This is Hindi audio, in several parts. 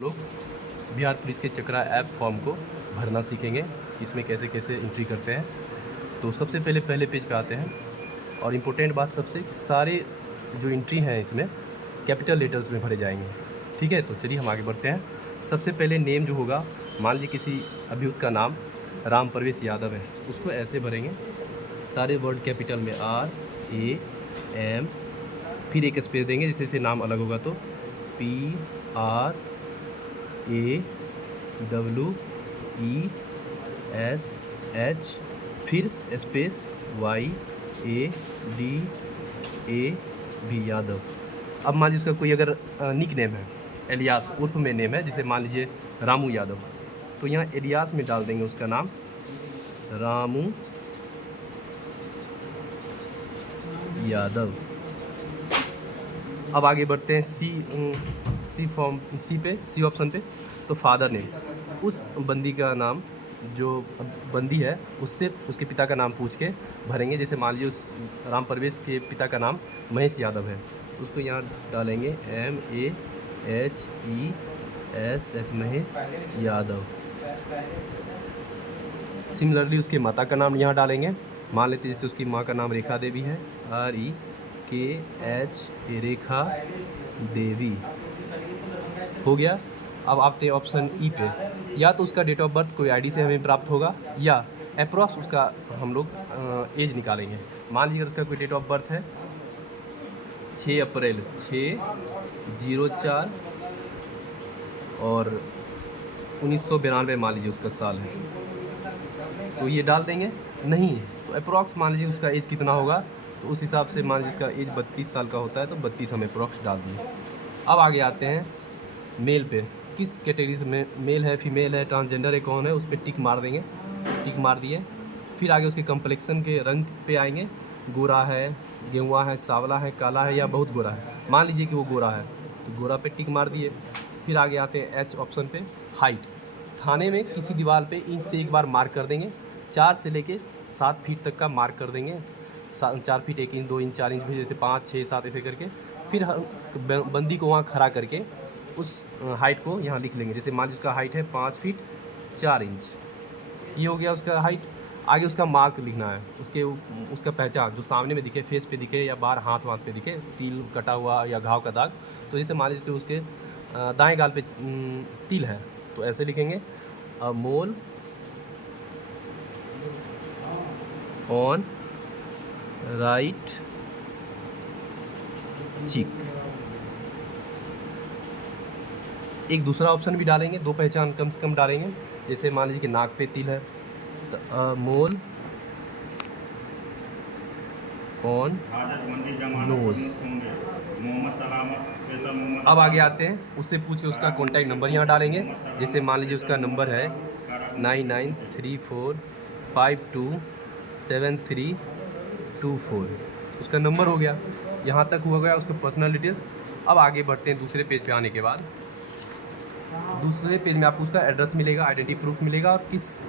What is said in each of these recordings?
लोग बिहार पुलिस के चकरा ऐप फॉर्म को भरना सीखेंगे। इसमें कैसे कैसे एंट्री करते हैं। तो सबसे पहले पेज पे आते हैं और इम्पोर्टेंट बात सबसे सारे जो एंट्री हैं इसमें कैपिटल लेटर्स में भरे जाएंगे। ठीक है, तो चलिए हम आगे बढ़ते हैं। सबसे पहले नेम जो होगा, मान लीजिए किसी अभियुक्त का नाम राम प्रवेश यादव है, उसको ऐसे भरेंगे, सारे वर्ड कैपिटल में RAM, फिर एक स्पेस देंगे जिससे से नाम अलग होगा तो PRAWESH, फिर स्पेस YADAV यादव। अब मान लीजिए उसका कोई अगर निक नेम है, एलियास उर्फ में नेम है, जैसे मान लीजिए रामू यादव, तो यहाँ एलियास में डाल देंगे उसका नाम रामू यादव। अब आगे बढ़ते हैं सी ऑप्शन पे। तो फादर नेम, उस बंदी का नाम, जो बंदी है उससे उसके पिता का नाम पूछ के भरेंगे। जैसे मान लीजिए उस राम प्रवेश के पिता का नाम महेश यादव है, उसको यहाँ डालेंगे MAHESH, महेश यादव। सिमिलरली उसके माता का नाम यहाँ डालेंगे। मान लेते जैसे उसकी माँ का नाम रेखा देवी है, REKH रेखा देवी, हो गया। अब आते हैं ऑप्शन ई पे। या तो उसका डेट ऑफ बर्थ कोई आईडी से हमें प्राप्त होगा, या अप्रॉक्स उसका हम लोग एज निकालेंगे। मान लीजिए उसका कोई डेट ऑफ बर्थ है 6 अप्रैल 6/04 और 1992 मान लीजिए उसका साल है, तो ये डाल देंगे। नहीं तो अप्रॉक्स मान लीजिए उसका एज कितना होगा, तो उस हिसाब से मान लीजिए इसका एज 32 साल का होता है तो 32 हम अप्रॉक्स डाल दिए। अब आगे आते हैं मेल पे, किस कैटेगरी से मेल है, फीमेल है, ट्रांसजेंडर है, कौन है, उस पर टिक मार देंगे। टिक मार दिए, फिर आगे उसके कम्प्लेक्शन के रंग पे आएंगे। गोरा है, गेहुआ है, सांवला है, काला है या बहुत गोरा है। मान लीजिए कि वो गोरा है तो गोरा पे टिक मार दिए। फिर आगे आते हैं H ऑप्शन पे। हाइट, थाने में किसी दीवार पे इंच से एक बार मार्क कर देंगे। 4 से लेके 7 फीट तक का मार्क कर देंगे। 4 फीट 1 इंच 2 इंच 4 इंच भी, जैसे 5 6 7 ऐसे करके। फिर हम बंदी को वहाँ खड़ा करके उस हाइट को यहाँ लिख लेंगे। जैसे मान लीजिए उसका हाइट है 5 फीट 4 इंच, ये हो गया उसका हाइट। आगे उसका मार्क लिखना है, उसका पहचान जो सामने में दिखे, फेस पे दिखे या बाहर हाथ पे दिखे, तिल कटा हुआ या घाव का दाग। तो जैसे मान लीजिए उसके दाएं गाल पे तिल है तो ऐसे लिखेंगे, अ मोल ऑन राइट चीक। एक दूसरा ऑप्शन भी डालेंगे, 2 पहचान कम से कम डालेंगे। जैसे मान लीजिए कि नाक पे तिल है तो मोल ऑन नोज। अब आगे आते हैं, उससे पूछ के उसका कॉन्टैक्ट नंबर यहाँ डालेंगे। जैसे मान लीजिए उसका नंबर है 9934527324, उसका नंबर हो गया। यहाँ तक हो गया उसका पर्सनल डिटेल्स। अब आगे बढ़ते हैं दूसरे पेज पे आने के बाद। दूसरे पेज में आपको उसका एड्रेस मिलेगा, आइडेंटिटी प्रूफ मिलेगा, और किस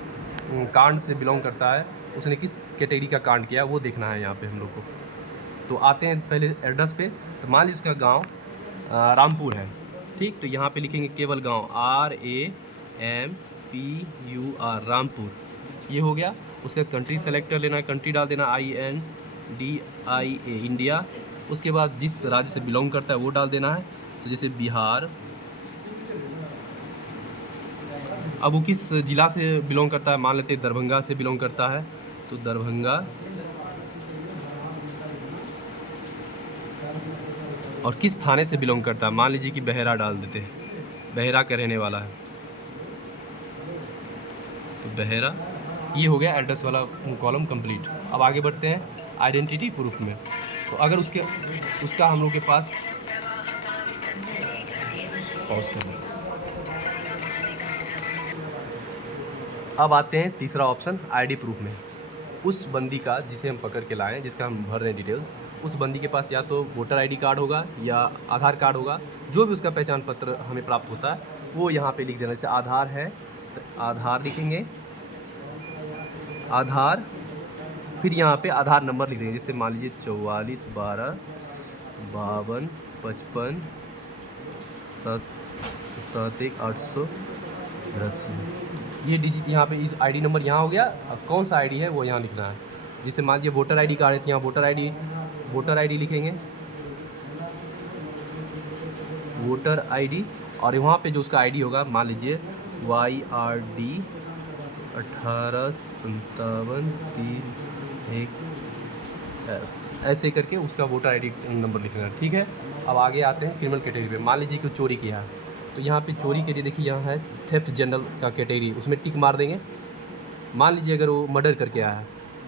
कांड से बिलोंग करता है, उसने किस कैटेगरी का कांड किया वो देखना है यहाँ पे हम लोग को। तो आते हैं पहले एड्रेस पे। तो मान लीजिए उसका गांव रामपुर है, ठीक, तो यहाँ पे लिखेंगे केवल गांव, RAMPUR रामपुर, ये हो गया। उसका कंट्री सेलेक्ट कर लेना, कंट्री डाल देना INDIA इंडिया। उसके बाद जिस राज्य से बिलोंग करता है वो डाल देना है, तो जैसे बिहार। अब वो किस ज़िला से बिलोंग करता है, मान लेते हैं दरभंगा से बिलोंग करता है तो दरभंगा। और किस थाने से बिलोंग करता है, मान लीजिए कि बहेरा डाल देते हैं, बहेरा का रहने वाला है तो बहेरा। ये हो गया एड्रेस वाला कॉलम कंप्लीट। अब आगे बढ़ते हैं आइडेंटिटी प्रूफ में। तो अगर उसका हम लोग के पास पॉज कर लें। अब आते हैं तीसरा ऑप्शन आईडी प्रूफ में। उस बंदी का जिसे हम पकड़ के लाएं, जिसका हम भर रहे हैं डिटेल्स, उस बंदी के पास या तो वोटर आईडी कार्ड होगा या आधार कार्ड होगा, जो भी उसका पहचान पत्र हमें प्राप्त होता है वो यहाँ पे लिख देना। जैसे आधार है तो आधार लिखेंगे, आधार, फिर यहाँ पे आधार नंबर लिख देंगे। जैसे मान लीजिए 44 12 52 55 ये डिजिट यहाँ पे इस आईडी नंबर यहाँ हो गया। अब कौन सा आईडी है वो यहाँ लिखना है। जिसे मान लीजिए वोटर आईडी कार्ड है तो यहाँ वोटर आईडी लिखेंगे, वोटर आईडी। और वहाँ पे जो उसका आईडी होगा मान लीजिए YRD 185731, ऐसे करके उसका वोटर आईडी नंबर लिखना है, ठीक है। अब आगे आते हैं क्रिमिनल कैटेगरी पे। मान लीजिए कि चोरी किया है तो यहाँ पे चोरी के लिए देखिए यहाँ है थेफ्ट जनरल का कैटेगरी, उसमें टिक मार देंगे। मान लीजिए अगर वो मर्डर करके आया है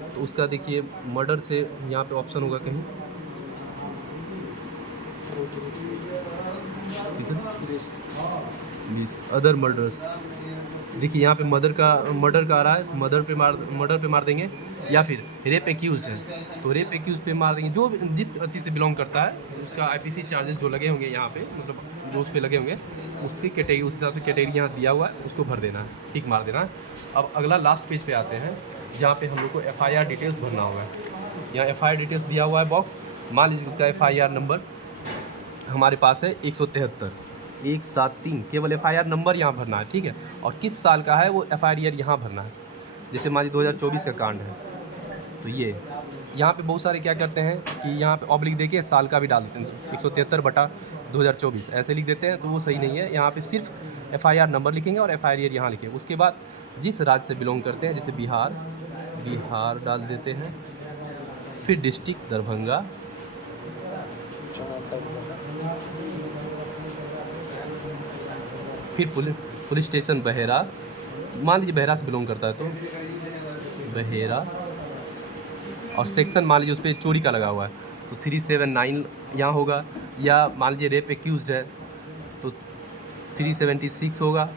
तो उसका देखिए मर्डर से यहाँ पे ऑप्शन होगा कहीं, अदर मर्डर्स। देखिए यहाँ पे मर्डर का आ रहा है, मर्डर पे मार देंगे, या फिर रेप एक्यूज्ड है तो रेप एक्यूज पे मार देंगे। जो जिस अति से बिलोंग करता है उसका IPC चार्जेस जो लगे होंगे यहाँ पे, मतलब जो उस पर लगे होंगे उसकी कैटेगरी, उस हिसाब से कैटेगरी यहाँ दिया हुआ है उसको भर देना है, टिक मार देना है। अब अगला लास्ट पेज पे आते हैं जहाँ पे हम लोग को FIR डिटेल्स भरना होगा। यहाँ FIR डिटेल्स दिया हुआ है बॉक्स। मान लीजिए उसका FIR नंबर हमारे पास है 173, केवल FIR नंबर यहाँ भरना है, ठीक है। और किस साल का है वो FIR यहाँ भरना है। जैसे मान लीजिए 2024 का कांड है तो ये यहाँ पे बहुत सारे क्या करते हैं कि यहाँ पे ऑब्लिक देके साल का भी डाल देते हैं, 173/2024 ऐसे लिख देते हैं, तो वो सही नहीं है। यहाँ पे सिर्फ FIR नंबर लिखेंगे और FIR यहाँ लिखेंगे। उसके बाद जिस राज्य से बिलोंग करते हैं, जैसे बिहार डाल देते हैं, फिर डिस्ट्रिक्ट दरभंगा, फिर पुलिस स्टेशन बहेरा। मान लीजिए बहेरा से बिलोंग करता है तो बहेरा, और सेक्शन मान लीजिए उस पर चोरी का लगा हुआ है तो 379 यहाँ होगा, या मान लीजिए रेप एक्यूज्ड है तो 376 होगा।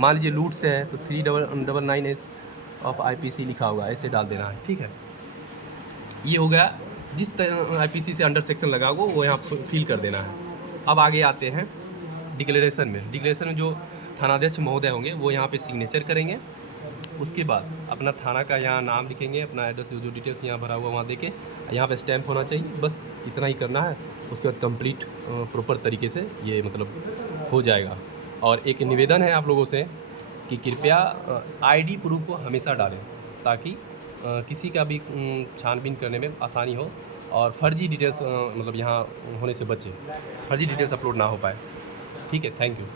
मान लीजिए लूट से है तो 399 ऑफ IPC लिखा होगा, ऐसे डाल देना है, ठीक है। ये हो गया, जिस IPC से अंडर सेक्शन लगा होगा वो यहाँ फिल कर देना है। अब आगे आते हैं डिक्लेरेशन में। डिक्लेरेशन में जो थानाध्यक्ष महोदय होंगे वो यहाँ पे सिग्नेचर करेंगे। उसके बाद अपना थाना का यहाँ नाम लिखेंगे, अपना एड्रेस जो डिटेल्स यहाँ भरा हुआ वहाँ देके यहाँ पे स्टैम्प होना चाहिए, बस इतना ही करना है। उसके बाद कंप्लीट प्रॉपर तरीके से ये मतलब हो जाएगा। और एक निवेदन है आप लोगों से कि कृपया ID प्रूफ को हमेशा डालें ताकि किसी का भी छानबीन करने में आसानी हो और फर्जी डिटेल्स मतलब यहाँ होने से बचे, फर्जी डिटेल्स अपलोड ना हो पाए, ठीक है। Thank you.